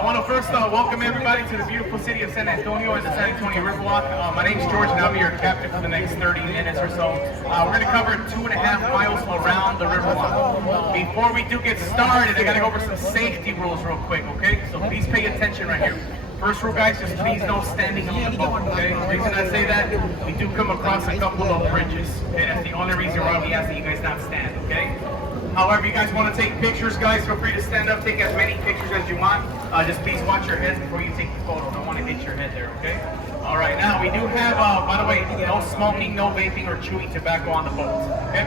I want to first welcome everybody to the beautiful city of San Antonio and the San Antonio Riverwalk. My name's George and I'll be your captain for the next 30 minutes or so. We're going to cover 2.5 miles around the Riverwalk. Before we do get started, I got to go over some safety rules real quick, okay? So please pay attention right here. First rule, guys, just please no standing on the boat, okay? The reason I say that, we do come across a couple of bridges, okay? That's the only reason why we ask that you guys not stand, okay? However, you guys want to take pictures, guys, feel free to stand up, take as many pictures as you want. Just please watch your heads before you take the photo. Don't want to hit your head there, okay? All right, now we do have, by the way, no smoking, no vaping, or chewing tobacco on the boat, okay?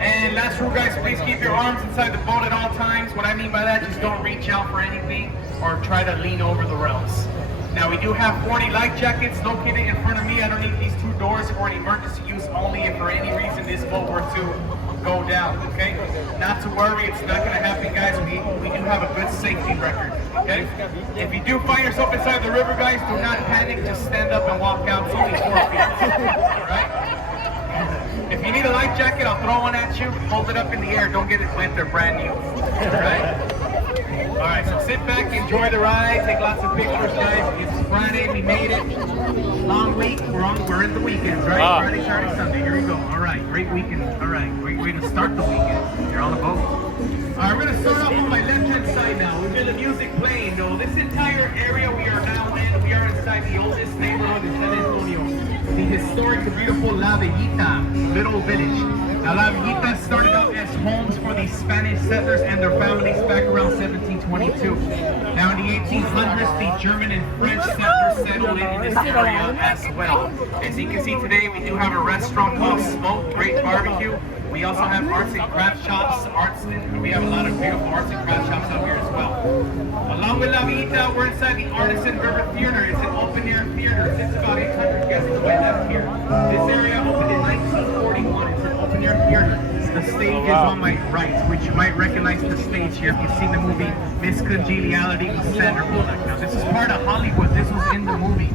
And last rule, guys, please keep your arms inside the boat at all times. What I mean by that, just don't reach out for anything or try to lean over the rails. Now, we do have 40 life jackets located in front of me underneath these two doors for an emergency use only if for any reason this boat were to go down, okay? Not to worry, it's not going to happen, guys. We do have a good safety record, okay? If you do find yourself inside the river, guys, do not panic. Just stand up and walk out. It's only 4 feet, all right? If you need a life jacket, I'll throw one at you. Hold it up in the air. Don't get it wet. They're brand new, all right? All right, so sit back, enjoy the ride, take lots of pictures, guys. It's Friday, we made it. Long week, we're in the weekends, right? Friday, Saturday, Sunday. Here we go. All right, great weekend. All right, great way to start the weekend. You're on the boat. All right, we're gonna start off on my left-hand side now. We've got the music playing, though. This entire area we are now in, we are inside the oldest neighborhood in San Antonio, the historic and beautiful La Villita, little village. Now, La Villita started out as homes for the Spanish settlers and their families back around 1722. Now, in the 1800s, the German and French settlers settled in this area as well. As you can see today, we do have a restaurant called Smoke, great barbecue. We also have arts and craft shops, and we have a lot of beautiful arts and craft shops out here as well. Along with La Villita, we're inside the Artisan River Theater. It's an open-air theater. It's about 800 guests to left here. This area opened in 1941. It's an open-air theater. The stage is on my right, which you might recognize the stage here if you've seen the movie Miss Congeniality with Sandra Bullock. Now, this is part of Hollywood. This was in the movie.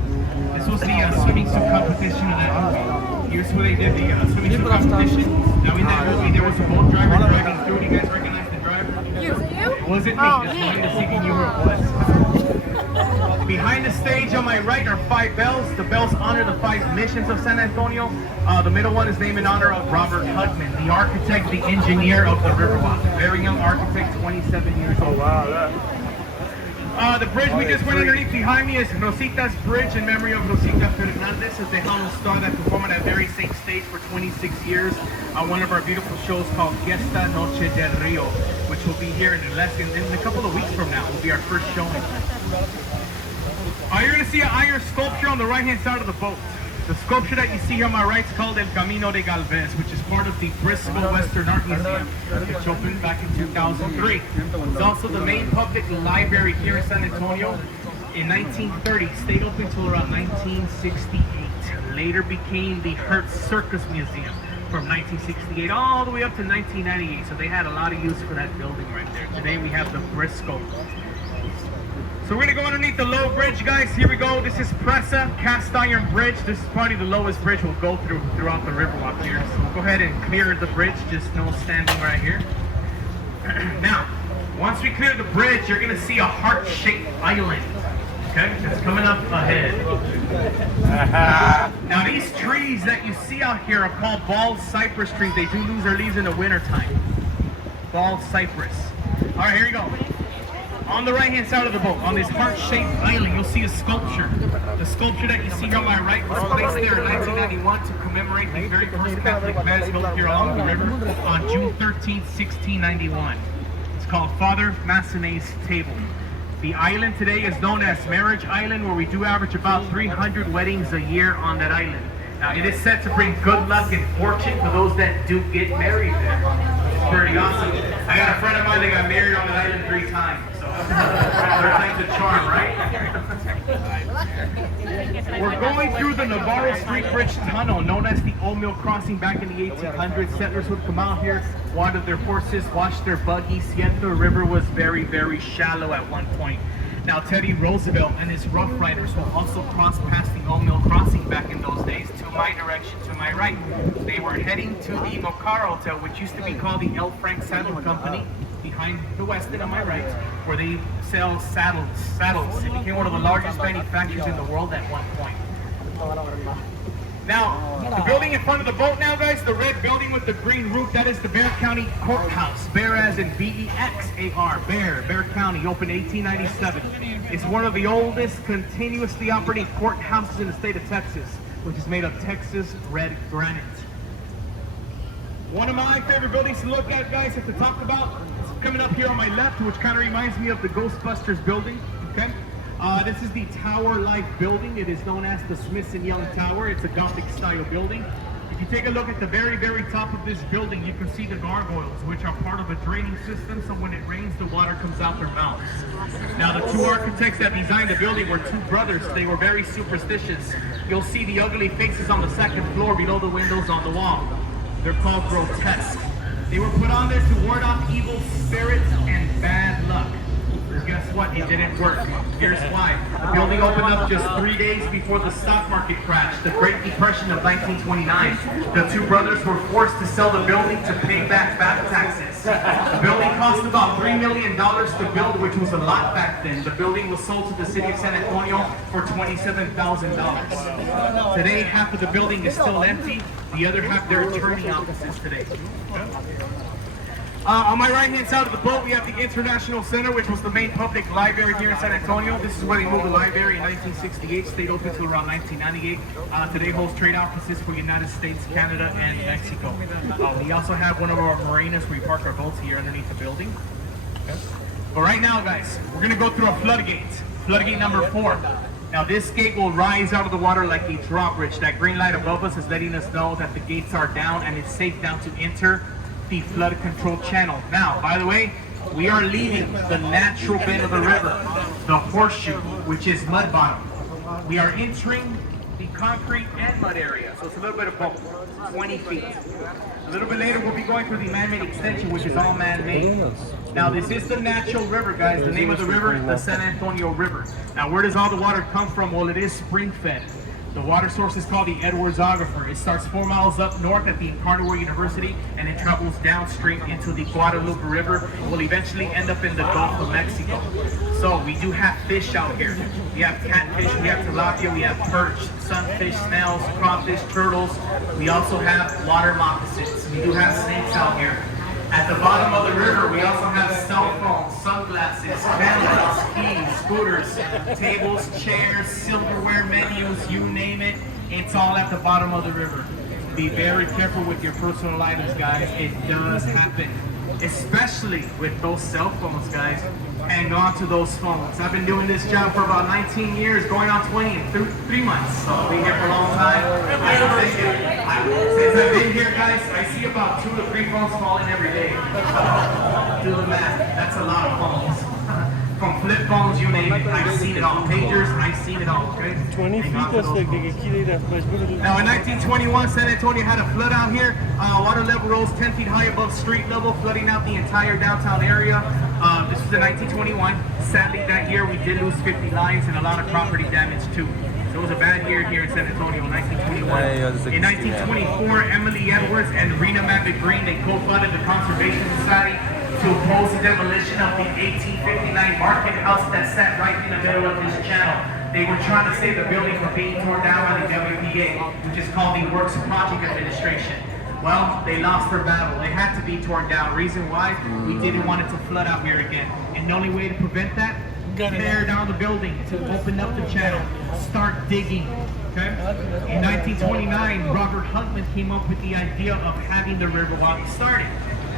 This was the swimming suit competition of that movie. Here's where they did the swimming suit competition. Now, in that movie, there was a boat driver driving through. Do you guys recognize the driver? You? It wasn't me. Just wanted to see who you were. Behind the stage on my right are 5 bells. The bells honor the 5 missions of San Antonio. The middle one is named in honor of Robert Hudman, the architect, the engineer of the Riverwalk. Very young architect, 27 years old. The bridge we just went underneath behind me is Rosita's Bridge in memory of Rosita Fernandez, a Tejano star that performed on that very same stage for 26 years on one of our beautiful shows called Fiesta Noche del Rio, which will be here in a couple of weeks from now. Will be our first showing. You're going to see an iron sculpture on the right-hand side of the boat. The sculpture that you see here on my right is called El Camino de Galvez, which is part of the Bristol Western Art Museum, which opened back in 2003. It's also the main public library here in San Antonio. In 1930, stayed open until around 1968. Later became the Hertz Circus Museum from 1968 all the way up to 1998. So they had a lot of use for that building right there. Today we have the Briscoe. So we're gonna go underneath the low bridge, guys. Here we go. This is Presa cast iron bridge. This is probably the lowest bridge we'll go throughout the Riverwalk here. So we'll go ahead and clear the bridge. Just no standing right here. Now, once we clear the bridge, you're gonna see a heart-shaped island. Okay, it's coming up ahead. Now these trees that you see out here are called bald cypress trees. They do lose their leaves in the wintertime. Bald cypress. All right, here we go. On the right-hand side of the boat, on this heart-shaped island, you'll see a sculpture. The sculpture that you see here on my right was placed there in 1991 to commemorate the very first Catholic Mass held here along the river on June 13, 1691. It's called Father Massenet's Table. The island today is known as Marriage Island, where we do average about 300 weddings a year on that island. Now, it is said to bring good luck and fortune for those that do get married there. It's pretty awesome. I got a friend of mine that got married on the island 3 times. Third time's a charm, right? We're going through the Navarro Street Bridge Tunnel, known as the Old Mill Crossing. Back in the 1800s, settlers would come out here, water their horses, wash their buggies, yet the river was very, very shallow at one point. Now, Teddy Roosevelt and his Rough Riders will also cross past the Old Mill Crossing back in those days to my direction, to my right. They were heading to the Mocar Hotel, which used to be called the L. Frank Saddle Company. behind the Westin on my right, where they sell saddles. It became one of the largest manufacturers in the world at one point. Now, the building in front of the boat now, guys, the red building with the green roof, that is the Bexar County Courthouse. Bear as in B-E-X-A-R, Bexar County, opened 1897. It's one of the oldest continuously operating courthouses in the state of Texas, which is made of Texas red granite. One of my favorite buildings to look at, guys, to talk about, it's coming up here on my left, which kind of reminds me of the Ghostbusters building, okay? This is the Tower Life building. It is known as the Smith-and-Young Tower. It's a Gothic style building. If you take a look at the very, very top of this building, you can see the gargoyles, which are part of a draining system, so when it rains, the water comes out their mouths. Now, the two architects that designed the building were two brothers. They were very superstitious. You'll see the ugly faces on the second floor below the windows on the wall. They're called grotesque. They were put on there to ward off evil spirits and bad luck. Guess what? It didn't work. Here's why. The building opened up just 3 days before the stock market crashed, the Great Depression of 1929. The two brothers were forced to sell the building to pay back taxes. The building cost about $3 million to build, which was a lot back then. The building was sold to the city of San Antonio for $27,000. Today, half of the building is still empty. The other half, they're attorney offices today. On my right-hand side of the boat, we have the International Center, which was the main public library here in San Antonio. This is where they moved the library in 1968, stayed open until around 1998. Today holds trade offices for the United States, Canada, and Mexico. We also have one of our marinas where we park our boats here underneath the building. Okay. But right now, guys, we're going to go through a floodgate. Floodgate number 4. Now, this gate will rise out of the water like a drawbridge. That green light above us is letting us know that the gates are down and it's safe now to enter the flood control channel. Now, by the way, we are leaving the natural bed of the river, the horseshoe, which is mud bottom. We are entering the concrete and mud area, so it's a little bit of both, 20 feet. A little bit later, we'll be going through the man-made extension, which is all man-made. Now, this is the natural river, guys. The name of the river is the San Antonio River. Now, where does all the water come from? Well, it is spring-fed. The water source is called the Edwards Aquifer. It starts 4 miles up north at the Incarnate University and it travels downstream into the Guadalupe River and will eventually end up in the Gulf of Mexico. So we do have fish out here. We have catfish, we have tilapia, we have perch, sunfish, snails, crawfish, turtles. We also have water moccasins. We do have snakes out here. At the bottom of the river, we also have cell phones, sunglasses, cameras, keys, scooters, tables, chairs, silverware, menus, you name it. It's all at the bottom of the river. Be very careful with your personal items, guys. It does happen, especially with those cell phones, guys. Hang on to those phones. I've been doing this job for about 19 years, going on 20 in 3 months. So I've been here for a long time. Since I've been here, guys, I see about 2 to 3 phones falling every day. Do the math. That's a lot of phones. From flip phones, you name it. I've seen it all. Pagers, I've seen it all. Okay? 20 feet Now, in 1921, San Antonio had a flood out here. Water level rose 10 feet high above street level, flooding out the entire downtown area. This was in 1921. Sadly, that year we did lose 50 lives and a lot of property damage too. So it was a bad year here in San Antonio in 1921. In 1924, Emily Edwards and Rena Maverick Green, they co-funded the Conservation Society to oppose the demolition of the 1859 market house that sat right in the middle of this channel. They were trying to save the building from being torn down by the WPA, which is called the Works Project Administration. Well, they lost their battle. They had to be torn down. Reason why? We didn't want it to flood out here again. And the only way to prevent that, tear down the building, to open up the channel, start digging. Okay? In 1929, Robert Huntman came up with the idea of having the Riverwalk started.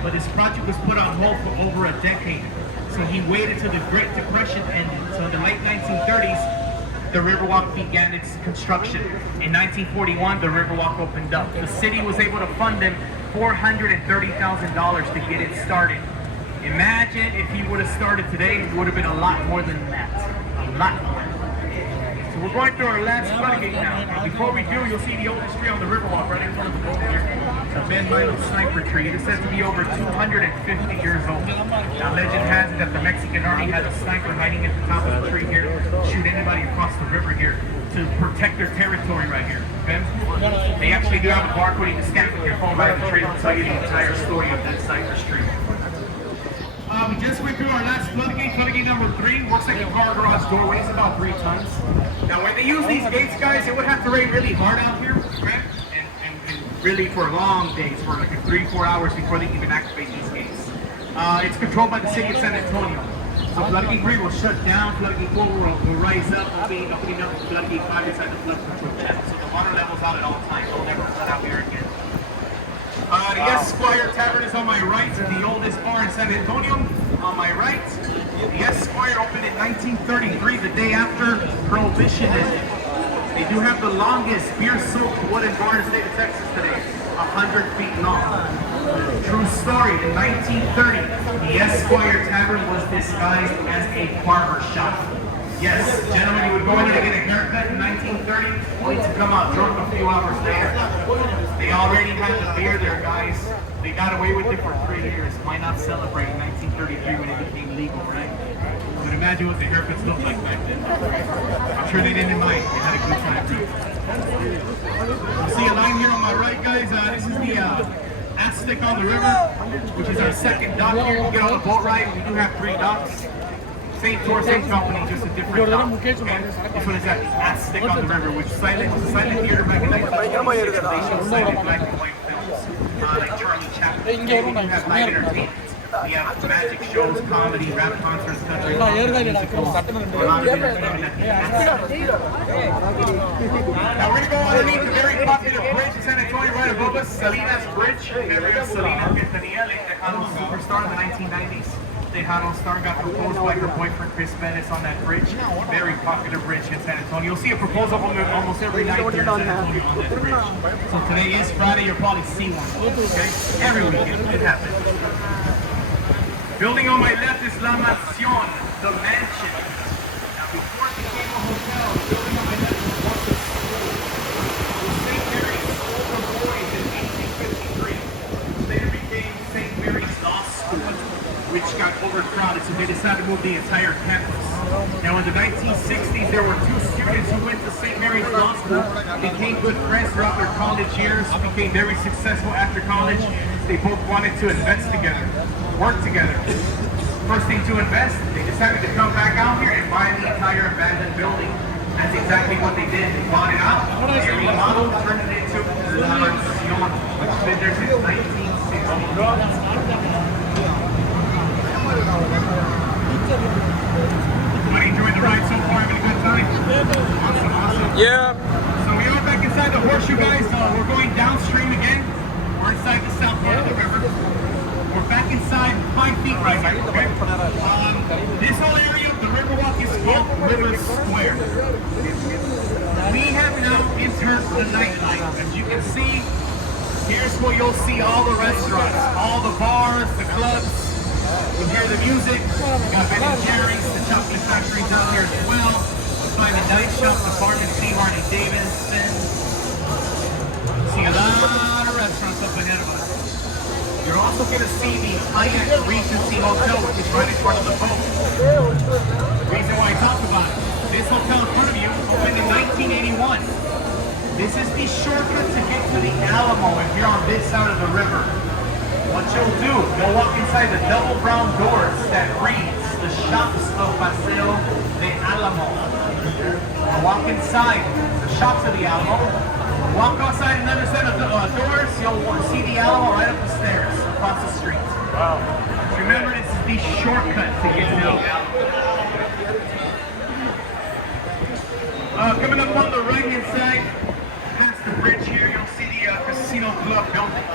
But this project was put on hold for over a decade. So he waited till the Great Depression ended. So in the late 1930s, the Riverwalk began its construction. In 1941, the Riverwalk opened up. The city was able to fund them $430,000 to get it started. Imagine if he would have started today, it would have been a lot more than that. A lot more. So we're going through our last floodgate now. And before we do, you'll see the oldest tree on the Riverwalk right in front of the boat here. The Ben Milo sniper tree. It is said to be over 250 years old. Now, legend has it that the Mexican army had a sniper hiding at the top of the tree here, shoot anybody across the river here to protect their territory right here. Okay? They actually do have a barcode you can scan with your phone right at the tree. I'll tell you the entire story of that cypress tree. We just went through our last floodgate, floodgate number 3. Looks like a car garage door, weighs about 3 tons. Now when they use these gates, guys, it would have to rain really hard out here, right? And really for long days, for like 3-4 hours before they even activate these gates. It's controlled by the city of San Antonio. So floodgate 3 will shut down, floodgate 4 will rise up, opening up floodgate 5 inside the flood control channel. So the water level's out at all times. It'll never flood out here again. The Esquire Tavern is on my right, the oldest bar in San Antonio, on my right. The Esquire opened in 1933, the day after Prohibition ended. They do have the longest beer-soaked wooden bar in the state of Texas today, 100 feet long. True story, in 1930, the Esquire Tavern was disguised as a barber shop. Yes, gentlemen, you would go in there to get a haircut in 1930, only to come out drunk a few hours later. They already had the beer there, guys. They got away with it for 3 years. Why not celebrate in 1933 when it became legal, right? But imagine what the haircuts looked like back then. I'm sure they didn't mind. They had a good time, too. You see a line here on my right, guys? This is the Aztec on the river, which is our second dock here. You get on the boat ride. We do have 3 docks. Same tour, same company, just a different dock. And this one is at the Aztec on the river, which was a silent theater back in 1926. They showed silent black and white films, like Charlie Chaplin. We have live entertainment. We have magic shows, comedy, rap concerts, country musicals, a lot of entertainment at the Aztec. Now we're going to go underneath the very popular bridge in San Antonio right above us, Salinas Bridge. Remember Selena que tenía el Tejano superstar in the 1990s? Tejano star got proposed by her boyfriend Chris Bettis on that bridge. Very popular bridge in San Antonio. You'll see a proposal almost every night here in San Antonio on that bridge. So today is Friday, you'll probably see one. Okay? Every weekend it happens. Building on my left is La Mansión, the mansion. Now before it became a hotel, the building on my left was St. Mary's School for Boys in 1853. Later became St. Mary's Law School, which got overcrowded, so they decided to move the entire campus. Now in the 1960s, there were 2 students who went to St. Mary's Law School, became good friends throughout their college years, became very successful after college. They both wanted to invest together, work together. First thing to invest, they decided to come back out here and buy the entire abandoned building. That's exactly what they did. They bought it out, they remodeled, turned it into La Mansión, which has been there since 1960. Everybody enjoying the ride so far? Having a good time? Awesome. Yeah. So we are back inside the horseshoe, guys. We're going downstream again. We're inside the south end of the river. We're back inside 5 feet right now, okay? This whole area of the Riverwalk is called River Square. We have now entered the nightlife. As you can see, here's where you'll see all the restaurants, all the bars, the clubs. You hear the music. We got Ben & Jerry's, the chocolate factory down here as well. You'll find the night shop, the pharmacy, Harley Davidson. See a lot of restaurants up ahead of us. You're also going to see the Hyatt Regency Hotel, which is right in front of the boat. The reason why I talk about it, this hotel in front of you opened in 1981. This is the shortcut to get to the Alamo if you're on this side of the river. What you'll do, you'll walk inside the double brown doors that reads the shops of Paseo de Alamo. You'll walk inside the shops of the Alamo. Walk outside another set of doors, you'll see the Alamo right up the stairs, across the street. Wow. Remember, this is the shortcut to get to the Alamo. Coming up on the right-hand side, past the bridge here, you'll see the Casino Club building.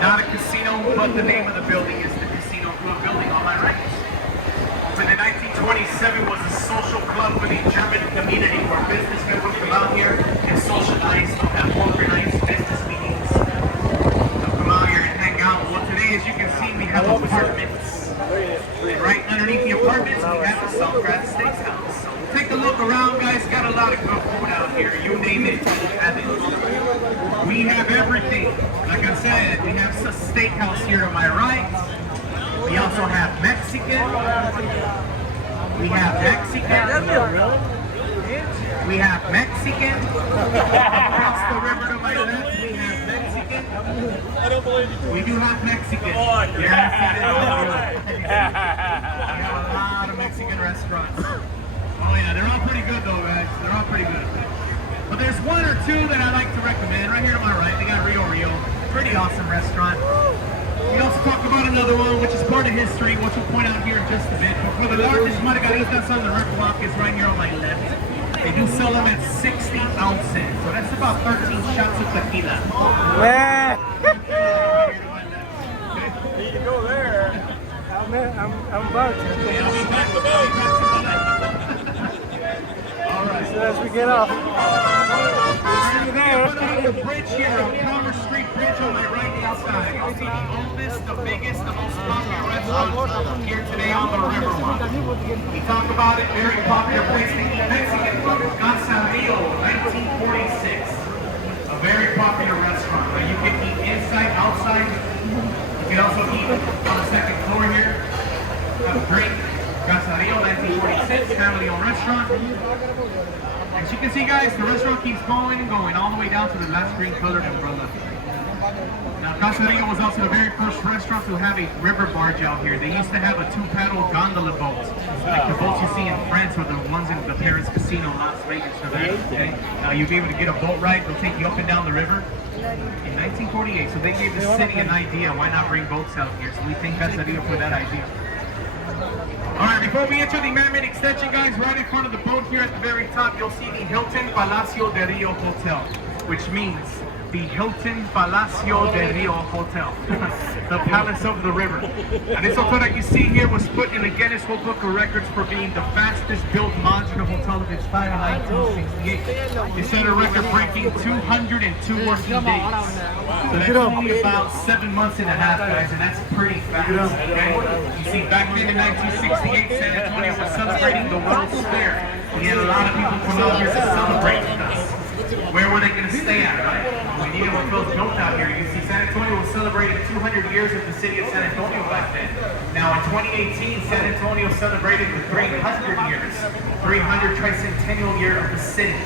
Not a casino, but the name of the building is the Casino Club building on my right. Opened in 1927, was a social club for the German community where businessmen would come out here and socialize, have organized business meetings. They'll come out here and hang out. Well, today, as you can see, we have apartments. And right underneath the apartments, we have the Southcroft Steakhouse. So take a look around, guys. Got a lot of good food out here. You name it, we have it. We have everything. Like I said, we have a steakhouse here on my right. We also have Mexican. We have Mexican. We have Mexican. Across the river to my left, we have Mexican. Mexican? I don't believe you. We do have Mexican. Oh, yeah. We have a lot of Mexican restaurants. Oh yeah, they're all pretty good though, guys. They're all pretty good. But there's one or two that I like to recommend. Right here to my right, they got Rio Rio. Pretty awesome restaurant. We also talk about another one, which is part of history, which we'll point out here in just a bit. But for the largest margaritas on the Riverwalk is right here on my left. They do sell them at 60 ounces. So that's about 13 shots of tequila. Man. Need to go there. I'm about to. Yeah, I'll be back with All right. So as we get off. See you there. The bridge here on Commerce Street Bridge on my right hand side. You'll see the oldest, the biggest, the most popular restaurant here today on the Riverwalk. We talk about it, very popular place to eat Mexican food. Casa Rio, 1946. A very popular restaurant. Now you can eat inside, outside. You can also eat on the second floor here. Have a drink. Casa Rio, 1946, family-owned restaurant. As you can see, guys, the restaurant keeps going and going all the way down to the last green colored umbrella. Now, Casa Rio was also the very first restaurant to have a river barge out here. They used to have a two-paddle gondola boat, like the boats you see in France or the ones in the Paris Casino, Las Vegas, or that. Okay? Now, you'll be able to get a boat ride. They'll take you up and down the river. In 1948, so they gave the city an idea. Why not bring boats out here? So we thank Casa Rio for that idea. Alright, before we enter the man-made extension, guys, right in front of the boat here at the very top, you'll see the Hilton Palacio de Rio Hotel, which means the Hilton Palacio de Rio Hotel, the Palace of the River. And this hotel that you see here was put in the Guinness World Book of Records for being the fastest built modular hotel of its time in 1968. It set a record breaking 202 working days. So that's only about 7 months and a half, guys, and that's pretty fast. Okay? You see, back then in 1968, San Antonio was celebrating the World's Fair. We had a lot of people come out here to celebrate with us. Where were they going to stay at, right? We needed hotels built out here. You see, San Antonio was celebrating 200 years of the city of San Antonio back then. Now, in 2018, San Antonio celebrated the 300 years, 300 tricentennial year of the city.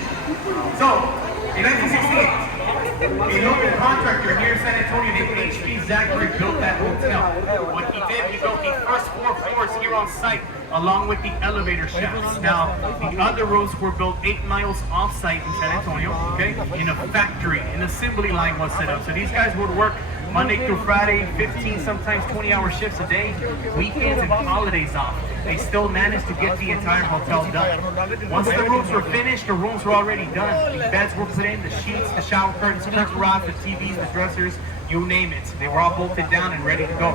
So, in 1968, a local contractor here in San Antonio named H.P. Zachary built that hotel. What he did, he built the first 4 floors here on site, along with the elevator shafts. Now, the other roads were built 8 miles off-site in San Antonio, okay? In a factory, an assembly line was set up. So these guys would work Monday through Friday, 15, sometimes 20-hour shifts a day, weekends and holidays off. They still managed to get the entire hotel done. Once the rooms were finished, the rooms were already done. The beds were put in, the sheets, the shower curtains, curtain rods, the TVs, the dressers, you name it. They were all bolted down and ready to go.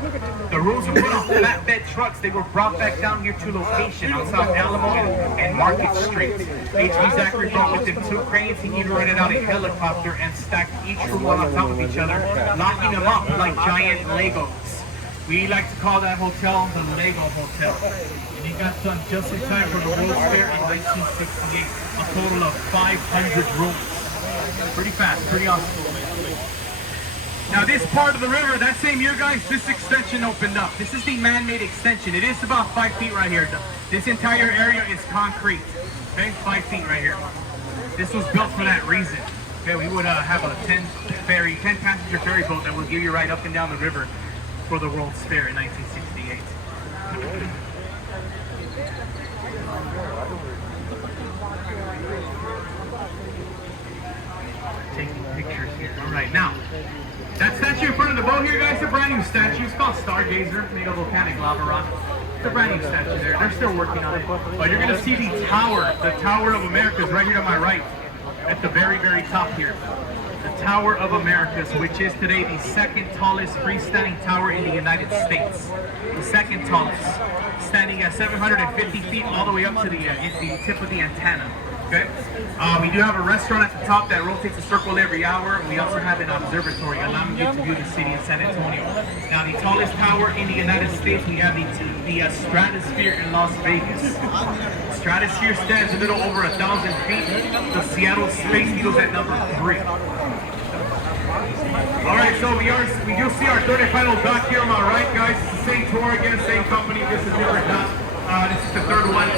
The rooms were put on flatbed trucks. They were brought back down here to location on South Alamo and Market Street. H.B. Zachary brought with him 2 cranes. He even rented out a helicopter and stacked each room one on top of each other, locking them up like giant Legos. We like to call that hotel the Lego Hotel. And he got done just in time for the World's Fair in 1968. A total of 500 rooms. Pretty fast, pretty awesome. Now this part of the river, that same year, guys, this extension opened up. This is the man-made extension. It is about 5 feet right here. This entire area is concrete. Okay, 5 feet right here. This was built for that reason. Okay, we would have a 10 passenger ferry boat that would give you a ride up and down the river for the World's Fair in 1968. Taking pictures here. All right, now, that statue in front of the boat here, guys, is a brand new statue. It's called Stargazer, made of volcanic lava rock. It's a brand new statue there. They're still working on it. But you're going to see the Tower of Americas right here to my right, at the very, very top here. The Tower of Americas, which is today the 2nd tallest freestanding tower in the United States. The 2nd tallest, standing at 750 feet all the way up to the tip of the antenna. Okay? We do have a restaurant at the top that rotates a circle every hour. We also have an observatory allowing you to view the city of San Antonio. Now, the tallest tower in the United States, we have the Stratosphere in Las Vegas. Stratosphere stands a little over 1,000 feet. The Seattle Space Needle's at number 3. All right, so we do see our third and final dock here on my right, guys. It's the same tour again, same company. This is different dock. This is the third one.